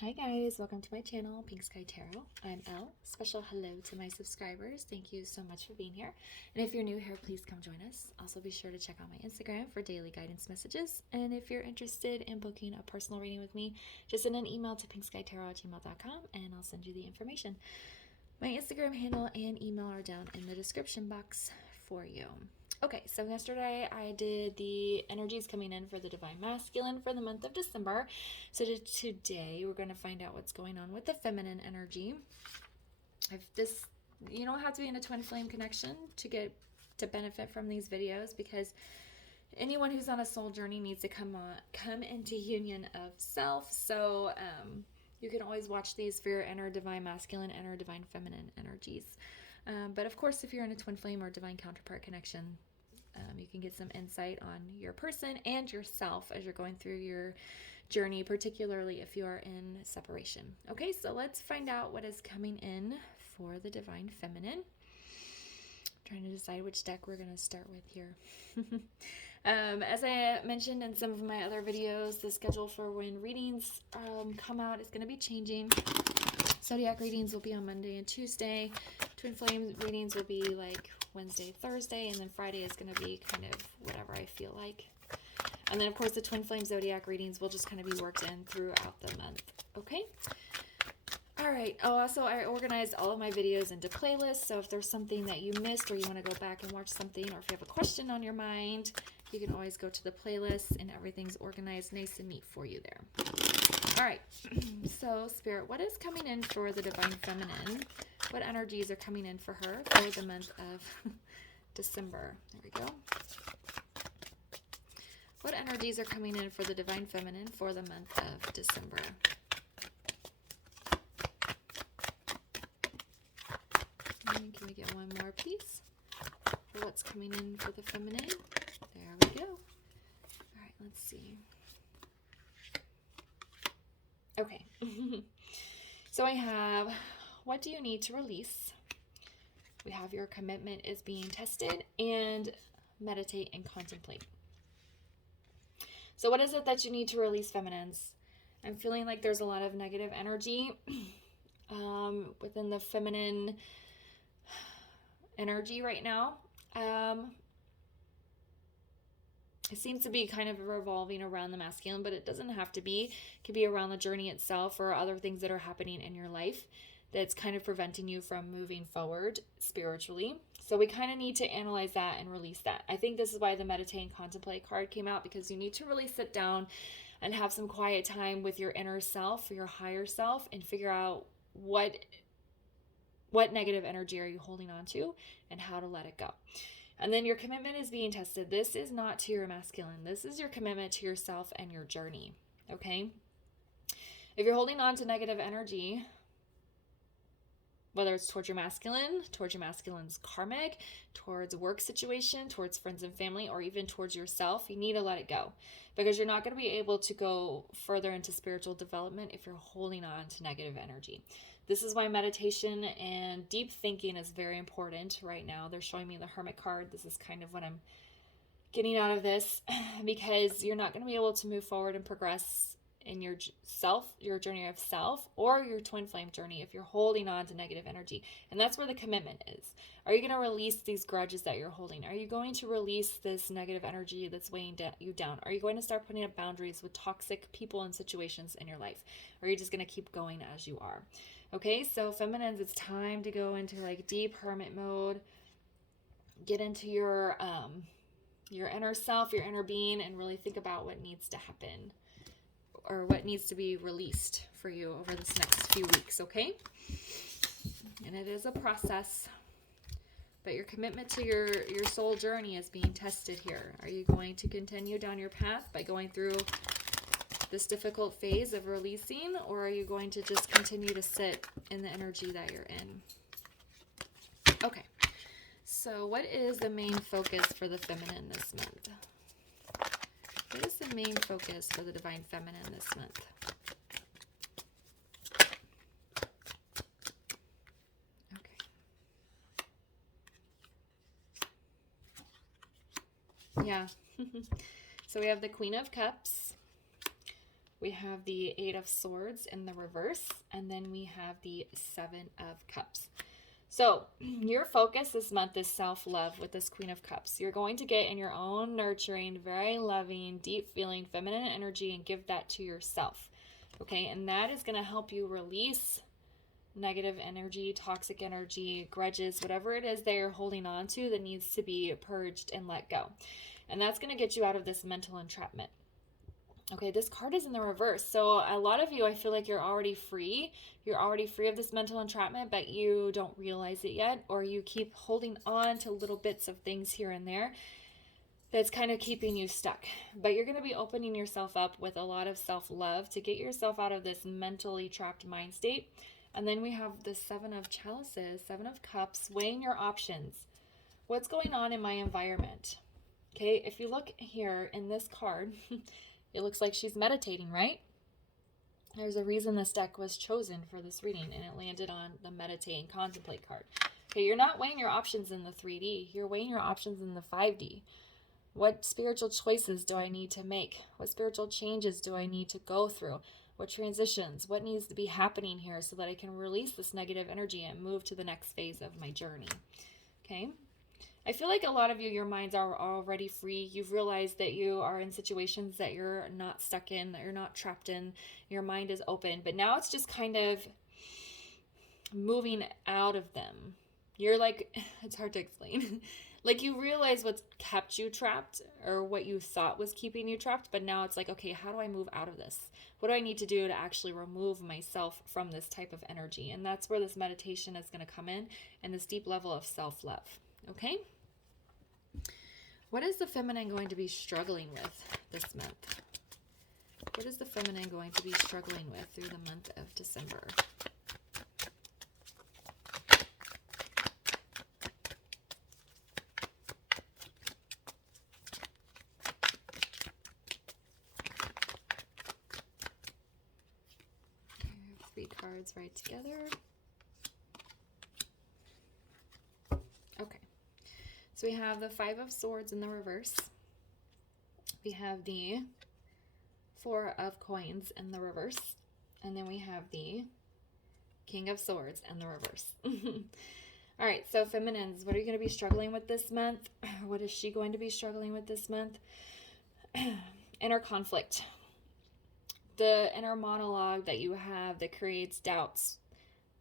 Hi guys, welcome to my channel, Pink Sky Tarot. I'm Elle. Special hello to my subscribers. Thank you so much for being here. And if you're new here, please come join us. Also be sure to check out my Instagram for daily guidance messages. And if you're interested in booking a personal reading with me, just send an email to pinkskytarot@gmail.com and I'll send you the information. My Instagram handle and email are down in the description box for you. Okay, so yesterday I did the energies coming in for the Divine Masculine for the month of December. So today we're going to find out what's going on with the feminine energy. You don't have to be in a twin flame connection to benefit from these videos, because anyone who's on a soul journey needs to come into union of self. So you can always watch these for your inner Divine Masculine, inner Divine Feminine energies. But of course, if you're in a twin flame or divine counterpart connection, you can get some insight on your person and yourself as you're going through your journey, particularly if you are in separation. Okay, so let's find out what is coming in for the Divine Feminine. I'm trying to decide which deck we're going to start with here. As I mentioned in some of my other videos, the schedule for when readings come out is going to be changing. Zodiac readings will be on Monday and Tuesday. Twin flame readings will be like Wednesday, Thursday, and then Friday is going to be kind of whatever I feel like. And then, of course, the twin flame zodiac readings will just kind of be worked in throughout the month. Okay? All right. Oh, also, I organized all of my videos into playlists, so if there's something that you missed or you want to go back and watch something, or if you have a question on your mind, you can always go to the playlist, and everything's organized nice and neat for you there. All right. So, Spirit, what is coming in for the Divine Feminine? What energies are coming in for her for the month of December? There we go. What energies are coming in for the Divine Feminine for the month of December? And can we get one more, please, for what's coming in for the feminine? There we go. All right, let's see. Okay. So I have, what do you need to release? We have your commitment is being tested, and meditate and contemplate. So what is it that you need to release, feminines? I'm feeling like there's a lot of negative energy within the feminine energy right now. It seems to be kind of revolving around the masculine, but it doesn't have to be. It could be around the journey itself or other things that are happening in your life that's kind of preventing you from moving forward spiritually. So we kind of need to analyze that and release that. I think this is why the meditate and contemplate card came out, because you need to really sit down and have some quiet time with your inner self, your higher self, and figure out what negative energy are you holding on to and how to let it go. And then your commitment is being tested. This is not to your masculine. This is your commitment to yourself and your journey. Okay? If you're holding on to negative energy, whether it's towards your masculine's karmic, towards a work situation, towards friends and family, or even towards yourself, you need to let it go, because you're not going to be able to go further into spiritual development if you're holding on to negative energy. This is why meditation and deep thinking is very important right now. They're showing me the Hermit card. This is kind of what I'm getting out of this, because you're not going to be able to move forward and progress in your journey of self, or your twin flame journey if you're holding on to negative energy. And that's where the commitment is. Are you going to release these grudges that you're holding? Are you going to release this negative energy that's weighing you down? Are you going to start putting up boundaries with toxic people and situations in your life? Or are you just going to keep going as you are? Okay, so feminines, it's time to go into like deep hermit mode. Get into your inner self, your inner being, and really think about what needs to happen, or what needs to be released for you over this next few weeks, okay? And it is a process, but your commitment to your soul journey is being tested here. Are you going to continue down your path by going through this difficult phase of releasing, or are you going to just continue to sit in the energy that you're in? Okay, so what is the main focus for the feminine this month? What is the main focus for the Divine Feminine this month? Okay. Yeah. So we have the Queen of Cups. We have the Eight of Swords in the reverse, and then we have the Seven of Cups. So your focus this month is self-love with this Queen of Cups. You're going to get in your own nurturing, very loving, deep feeling, feminine energy and give that to yourself. Okay, and that is going to help you release negative energy, toxic energy, grudges, whatever it is that you're holding on to that needs to be purged and let go. And that's going to get you out of this mental entrapment. Okay, this card is in the reverse. So a lot of you, I feel like you're already free. You're already free of this mental entrapment, but you don't realize it yet, or you keep holding on to little bits of things here and there that's kind of keeping you stuck. But you're going to be opening yourself up with a lot of self-love to get yourself out of this mentally trapped mind state. And then we have the Seven of Chalices, Seven of Cups, weighing your options. What's going on in my environment? Okay, if you look here in this card, it looks like she's meditating, right? There's a reason this deck was chosen for this reading, and it landed on the meditate and contemplate card. Okay, you're not weighing your options in the 3D. You're weighing your options in the 5D. What spiritual choices do I need to make? What spiritual changes do I need to go through? What transitions? What needs to be happening here so that I can release this negative energy and move to the next phase of my journey? Okay. I feel like a lot of you, your minds are already free. You've realized that you are in situations that you're not stuck in, that you're not trapped in. Your mind is open, but now it's just kind of moving out of them. You're like, it's hard to explain. Like you realize what's kept you trapped or what you thought was keeping you trapped, but now it's like, okay, how do I move out of this? What do I need to do to actually remove myself from this type of energy? And that's where this meditation is going to come in and this deep level of self-love. Okay? What is the feminine going to be struggling with this month? What is the feminine going to be struggling with through the month of December? Three cards right together. Okay. So we have the Five of Swords in the reverse. We have the Four of Coins in the reverse. And then we have the King of Swords in the reverse. All right, so feminines, what are you going to be struggling with this month? What is she going to be struggling with this month? Inner conflict. The inner monologue that you have that creates doubts.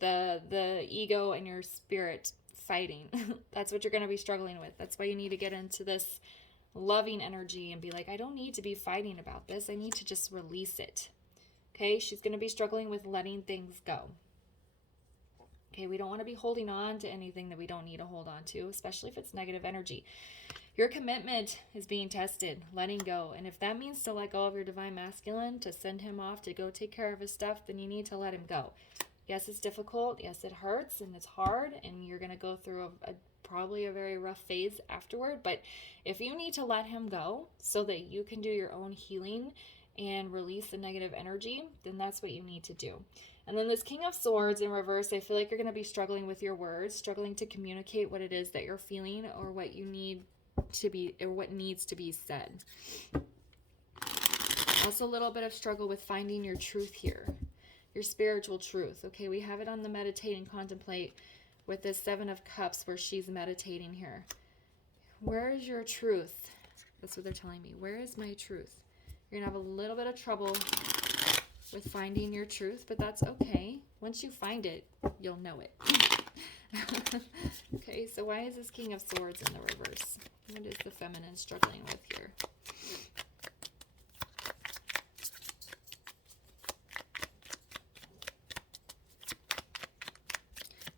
The ego and your spirit fighting. That's what you're going to be struggling with. That's why you need to get into this loving energy and be like, I don't need to be fighting about this. I need to just release it. Okay, she's going to be struggling with letting things go. Okay, we don't want to be holding on to anything that we don't need to hold on to, especially if it's negative energy. Your commitment is being tested, letting go. And if that means to let go of your divine masculine, to send him off to go take care of his stuff, then you need to let him go. Yes, it's difficult. Yes, it hurts and it's hard, and you're going to go through probably a very rough phase afterward. But if you need to let him go so that you can do your own healing and release the negative energy, then that's what you need to do. And then this King of Swords in reverse, I feel like you're going to be struggling with your words, struggling to communicate what it is that you're feeling or what you need to be, or what needs to be said. Also a little bit of struggle with finding your truth here. Your spiritual truth. Okay, we have it on the meditate and contemplate with this Seven of Cups where she's meditating here. Where is your truth? That's what they're telling me. Where is my truth? You're going to have a little bit of trouble with finding your truth, but that's okay. Once you find it, you'll know it. Okay, so why is this King of Swords in the reverse? What is the feminine struggling with here?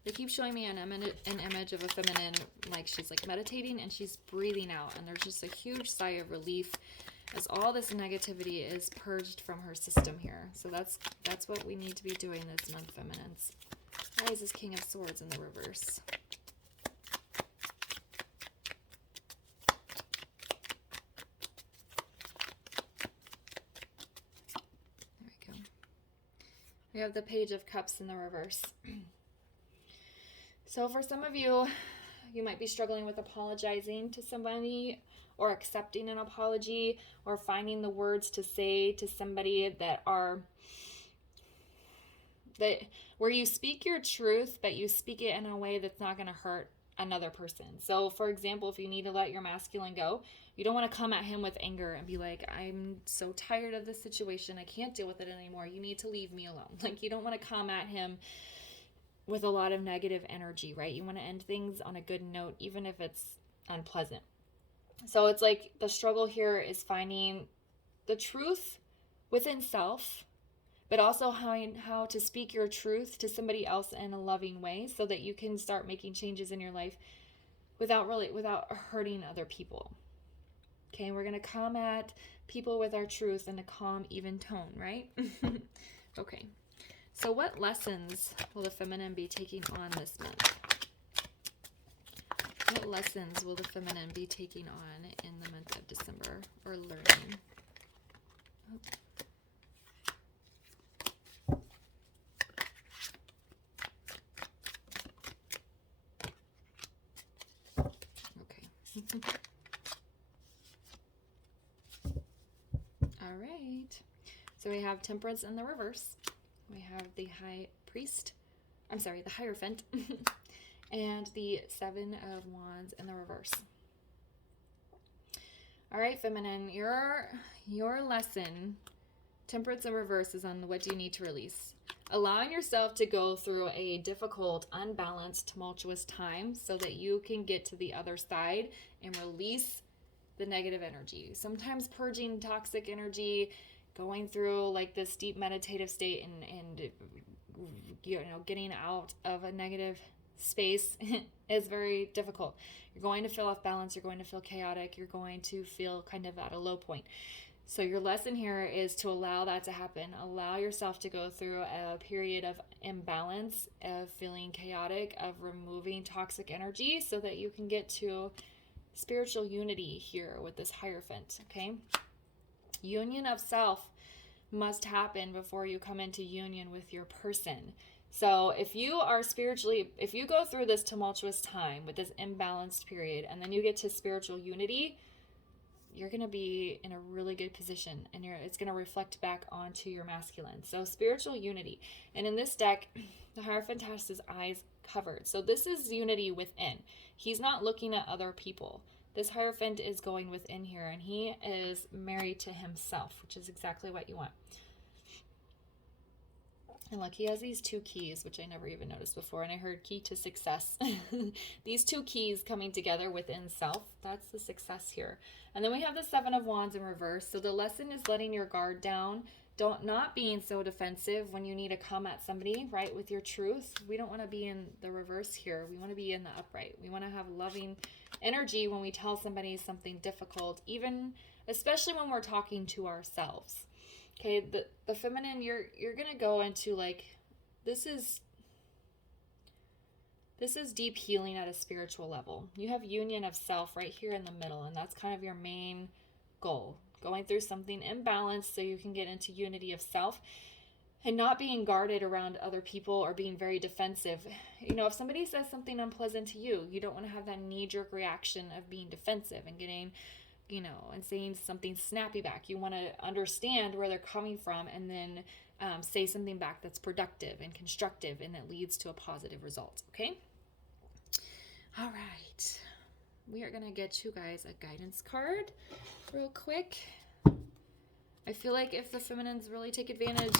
They keep showing me an image of a feminine, like she's like meditating and she's breathing out, and there's just a huge sigh of relief as all this negativity is purged from her system here. So that's what we need to be doing this month, feminines. Why is this King of Swords in the reverse? There we go. We have the Page of Cups in the reverse. So for some of you, You might be struggling with apologizing to somebody, or accepting an apology, or finding the words to say to somebody that where you speak your truth, but you speak it in a way that's not going to hurt another person. So for example, if you need to let your masculine go, you don't want to come at him with anger and be like, I'm so tired of this situation, I can't deal with it anymore, you need to leave me alone. Like, you don't want to come at him with a lot of negative energy, right? You want to end things on a good note, even if it's unpleasant. So it's like the struggle here is finding the truth within self, but also how to speak your truth to somebody else in a loving way, so that you can start making changes in your life without hurting other people. Okay, we're going to come at people with our truth in a calm, even tone, right? Okay, so what lessons will the feminine be taking on this month? What lessons will the feminine be taking on in the month of December, or learning? Okay. All right. So we have Temperance in the reverse. We have the the Hierophant, and the Seven of Wands in the reverse. All right, feminine, your lesson, Temperance in reverse, is on what do you need to release. Allowing yourself to go through a difficult, unbalanced, tumultuous time so that you can get to the other side and release the negative energy. Sometimes purging toxic energy, going through like this deep meditative state and getting out of a negative space is very difficult. You're going to feel off balance, you're going to feel chaotic, you're going to feel kind of at a low point. So your lesson here is to allow that to happen. Allow yourself to go through a period of imbalance, of feeling chaotic, of removing toxic energy, so that you can get to spiritual unity here with this Hierophant, okay? Union of self must happen before you come into union with your person. So if you go through this tumultuous time with this imbalanced period, and then you get to spiritual unity, you're going to be in a really good position, and it's going to reflect back onto your masculine. So spiritual unity. And in this deck, the Hierophant has his eyes covered. So this is unity within. He's not looking at other people. This Hierophant is going within here, and he is married to himself, which is exactly what you want. And look, he has these two keys, which I never even noticed before, and I heard key to success. These two keys coming together within self, that's the success here. And then we have the Seven of Wands in reverse. So the lesson is letting your guard down, not being so defensive when you need to come at somebody, right, with your truth. We don't want to be in the reverse here. We want to be in the upright. We want to have loving energy when we tell somebody something difficult, especially when we're talking to ourselves. Okay, the feminine, you're going to go into like, this is deep healing at a spiritual level. You have union of self right here in the middle, and that's kind of your main goal. Going through something imbalanced so you can get into unity of self and not being guarded around other people or being very defensive. If somebody says something unpleasant to you, you don't want to have that knee-jerk reaction of being defensive and getting and saying something snappy back. You want to understand where they're coming from, and then say something back that's productive and constructive and that leads to a positive result, okay? All right. We are going to get you guys a guidance card real quick. I feel like if the feminines really take advantage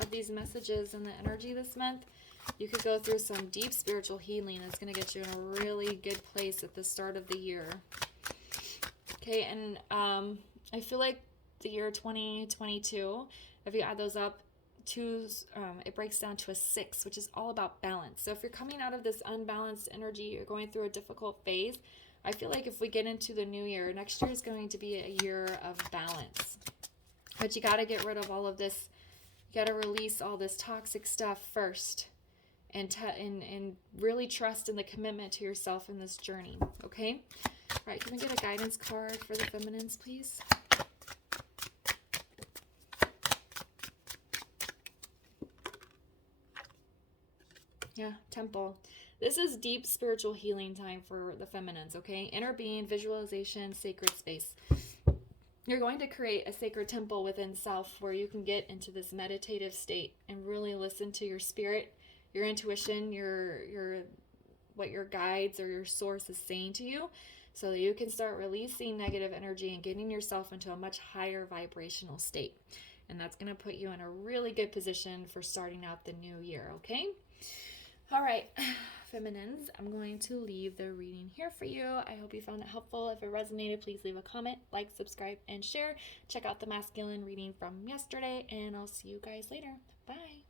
of these messages and the energy this month, you could go through some deep spiritual healing that's going to get you in a really good place at the start of the year. Okay, and I feel like the year 2022, if you add those up, it breaks down to a 6, which is all about balance. So if you're coming out of this unbalanced energy, you're going through a difficult phase, I feel like if we get into the new year, next year is going to be a year of balance. But you got to get rid of all of this. You got to release all this toxic stuff first, and really trust in the commitment to yourself in this journey, okay? All right, can we get a guidance card for the feminines, please? Yeah, Temple. This is deep spiritual healing time for the feminines, okay? Inner being, visualization, sacred space. You're going to create a sacred temple within self where you can get into this meditative state and really listen to your spirit, your intuition, your what your guides or your source is saying to you, so that you can start releasing negative energy and getting yourself into a much higher vibrational state. And that's going to put you in a really good position for starting out the new year, okay? All right, feminines, I'm going to leave the reading here for you. I hope you found it helpful. If it resonated, please leave a comment, like, subscribe, and share. Check out the masculine reading from yesterday, and I'll see you guys later. Bye.